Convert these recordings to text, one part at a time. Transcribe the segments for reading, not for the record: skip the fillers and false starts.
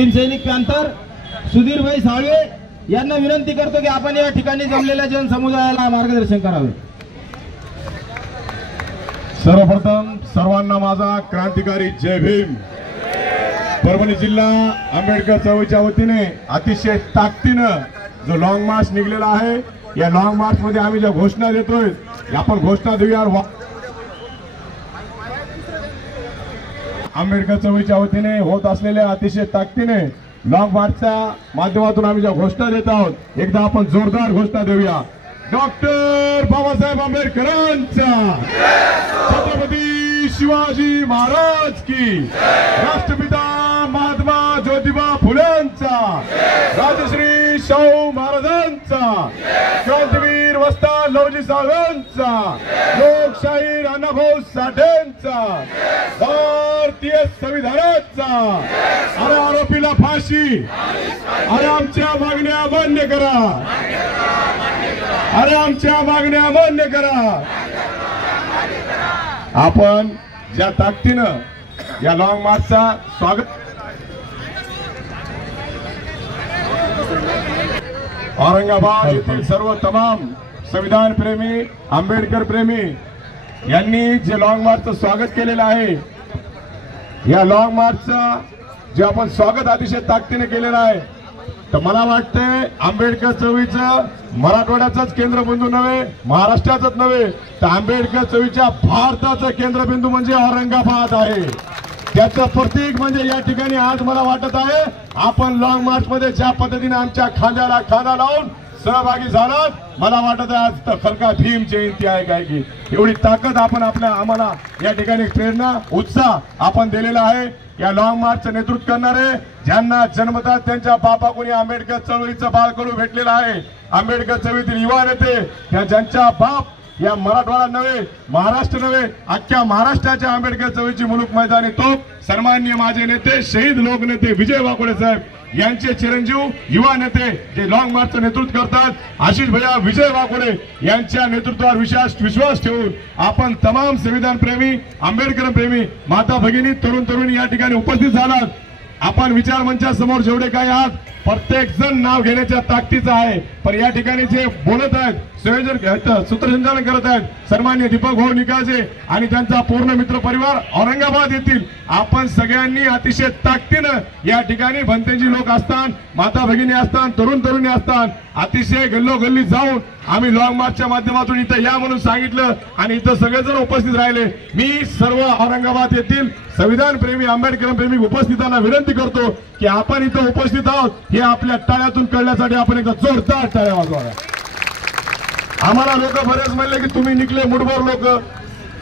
सैनिक पॅंथर सुधीरभाई साळवे यांना विनंती करतो की आपण या ठिकाणी जमलेल्या जनसमुदायाला मार्गदर्शन करावे। सर्वप्रथम सर्वांना माझा क्रांतिकारी जय भीम। परभणी जिल्हा आंबेडकर चळवळीच्या वतीने अतिशय ताकदीने जो लॉंग मार्च निघलेला आहे, या लॉंग मार्च मध्ये आम्ही ज्या घोषणा देतोय आपण घोषणा देऊया। आंबेडकर चळवळीच्या वतीने होत असलेल्या अतिशय ताकदीने लॉंग मार्चच्या माध्यमातून आम्ही ज्या घोषणा देत आहोत, एकदा आपण जोरदार घोषणा देऊया। डॉक्टर बाबासाहेब आंबेडकरांचा, छत्रपती शिवाजी महाराज की, राष्ट्रपिता महात्मा ज्योतिबा फुलेंचा, राजश्री शाहू महाराजांचा, क्रांतीवीर वस्ताद लवजी साळवेंचा, लोकशाहीर अण्णाभाऊ साठेंचा, भारतीय संविधानाचा, अरे आरोपीला फाशी, अरे आमच्या मागण्या मान्य करा, अरे आमच्या मागण्या मान्य करा। आपण ज्या ताकदीनं या लॉंग मार्चचा स्वागत औरंगाबाद येथील सर्व तमाम संविधान प्रेमी आंबेडकर प्रेमी यांनी जे लॉंग मार्चचं स्वागत केलेलं आहे, या लॉंग मार्चचं जे आपण स्वागत अतिशय ताकदीने केलेलं आहे, तर मला वाटतंय आंबेडकर चळवळीचं मराठवाड्याचंच केंद्रबिंदू नव्हे, महाराष्ट्राचंच नव्हे, तर आंबेडकर चळवळीच्या भारताचं केंद्रबिंदू म्हणजे औरंगाबाद आहे। त्याचं प्रतीक म्हणजे या ठिकाणी आज मला वाटत आहे आपण लॉंग मार्च मध्ये ज्या पद्धतीने आमच्या खांद्याला खांदा लावून सहभागी झालात, मला वाटत आहे आज तर खलका भीम जयंती आहे काय की एवढी ताकद आपण आम्हाला या ठिकाणी प्रेरणा उत्साह आपण दिलेला आहे। या लॉंग मार्चचं नेतृत्व करणारे ज्यांना जन्मतात त्यांच्या बापाकडून आंबेडकर चळवळीचं बाळकडू भेटलेलं आहे, आंबेडकर चळवळीतील युवा नेते ज्यांच्या बाप या मराठवाडा नव्हे, महाराष्ट्र नव्हे, अख्ख्या महाराष्ट्राच्या आंबेडकर चळवळीची मुलूक मैदानी तोप सन्माननीय माझे नेते शहीद लोकनेते विजय वाकोडे साहेब यांचे चिरंजीव युवा नेते जे लॉंग मार्चचं नेतृत्व करतात, आशिष भैया विजय वाकोडे यांच्या नेतृत्वावर विश्वास ठेवून आपण तमाम संविधान प्रेमी आंबेडकर प्रेमी माता भगिनी तरुण तरुणी या ठिकाणी उपस्थित झालात। आपण विचार मंचासमोर जेवढे काही आहात प्रत्येक जण नाव घेण्याच्या ताकदीचा आहे, पण या ठिकाणी जे बोलत आहेत संयोजन सूत्रसंचालन करत आहेत सन्माननीय दीपक भाऊ निकाजे आणि त्यांचा पूर्ण मित्र परिवार औरंगाबाद येथील आपण सगळ्यांनी अतिशय ताकदीनं या ठिकाणी भंतेजी लोक असतात, माता भगिनी असतात, तरुण तरुणी असतात, अतिशय गल्लोगल्ली जाऊन आम्ही लॉंग मार्चच्या माध्यमातून इथं या म्हणून सांगितलं आणि इथं सगळेजण उपस्थित राहिले। मी सर्व औरंगाबाद येथील संविधान प्रेमी आंबेडकर प्रेमी उपस्थितांना विनंती करतो की आपण इथं उपस्थित आहोत हे आपल्या टाळ्यातून कळण्यासाठी आपण एकदा जोरदार टाळ्या वाजवा। आम्हाला लोक बरेच म्हणले की तुम्ही निघले मुठभर लोक,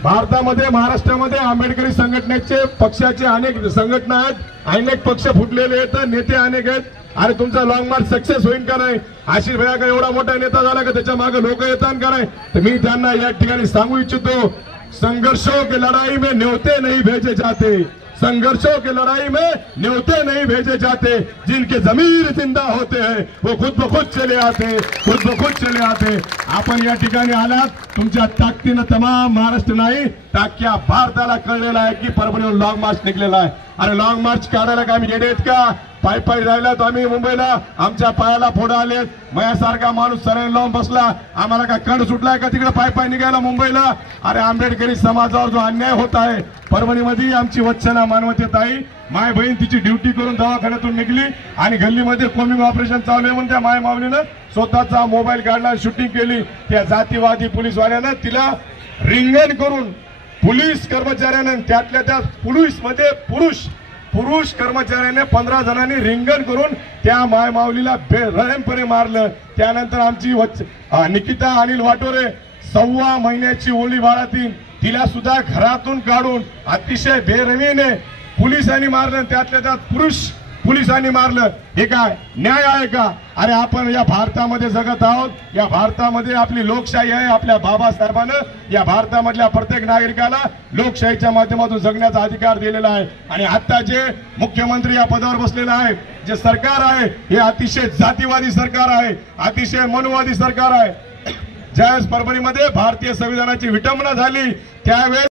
भारतामध्ये महाराष्ट्रामध्ये आंबेडकरी संघटनेचे पक्षाचे अनेक संघटना आहेत, अनेक पक्ष फुटलेले आहेत, नेते अनेक आहेत, अरे तुमचा लॉंग मार्च सक्सेस होईल का नाही, आशिष भैयाकडे एवढा मोठा नेता झाला का त्याच्या मागे लोक येतात का नाही, तर मी त्यांना या ठिकाणी सांगू इच्छितो संघर्षों की लड़ाई में न्योते नहीं भेजे जाते, संघर्षों की लड़ाई में न्योते नहीं भेजे जाते, जिनके जमीर जिंदा होते हैं वो खुद ब खुद चले आते, खुद ब खुद चले आते। आपण या ठिकाणी आलात तुमच्या ताकदीनं तमाम महाराष्ट्र नाही तर अख्ख्या भारताला कळलेलं आहे की परभणीवर लॉंग मार्च निघलेला आहे। अरे लॉंग मार्च काढायला काय आम्ही येडे आहेत का? पायी पायी राहिला तो आम्ही मुंबईला आमच्या पायाला फोडा आले, मयासारखा माणूस सरण लावून बसला, आम्हाला काय कण सुटलाय का तिकडे पायी पायी निघायला मुंबईला? अरे आंबेडकरी समाजावर जो अन्याय होत आहे परभणीमध्ये आमची वत्सना मानवते ताई माय बहीण तिची ड्युटी करून दवाखान्यातून निघली आणि गल्लीमध्ये कोमिंग ऑपरेशन चालू आहे म्हणून त्या माय माऊलीनं स्वतःचा मोबाईल काढला, शूटिंग केली। त्या जातीवादी पोलीसवाल्यानं तिला रिंगण करून पोलीस कर्मचाऱ्यानं त्यातल्या त्या पोलीसमध्ये पुरुष कर्मचाऱ्याने 15 जणांनी रिंगण करून त्या माय माऊलीला बेरहमपणे मारलं। त्यानंतर आमची निकिता अनिल वाटोरे 1.25 महिन्याची ओली बाळातीन तिला सुद्धा घरातून काढून अतिशय बेरहमीने पोलिसांनी मारलं, त्यातल्या त्यात पोलिसांनी मारलं। हे काय न्याय आहे का? अरे आपण या भारतामध्ये जगत आहोत, या भारतामध्ये आपली लोकशाही आहे, आपल्या बाबासाहेबांना या भारतामधल्या प्रत्येक नागरिकाला लोकशाहीच्या माध्यमातून जगण्याचा अधिकार दिलेला आहे। आणि आता जे मुख्यमंत्री या पदावर बसलेला आहे, जे सरकार आहे हे अतिशय जातीवादी सरकार आहे, अतिशय मनुवादी सरकार आहे। ज्यावेळेस परभणीमध्ये भारतीय संविधानाची विटंबना झाली त्यावेळेस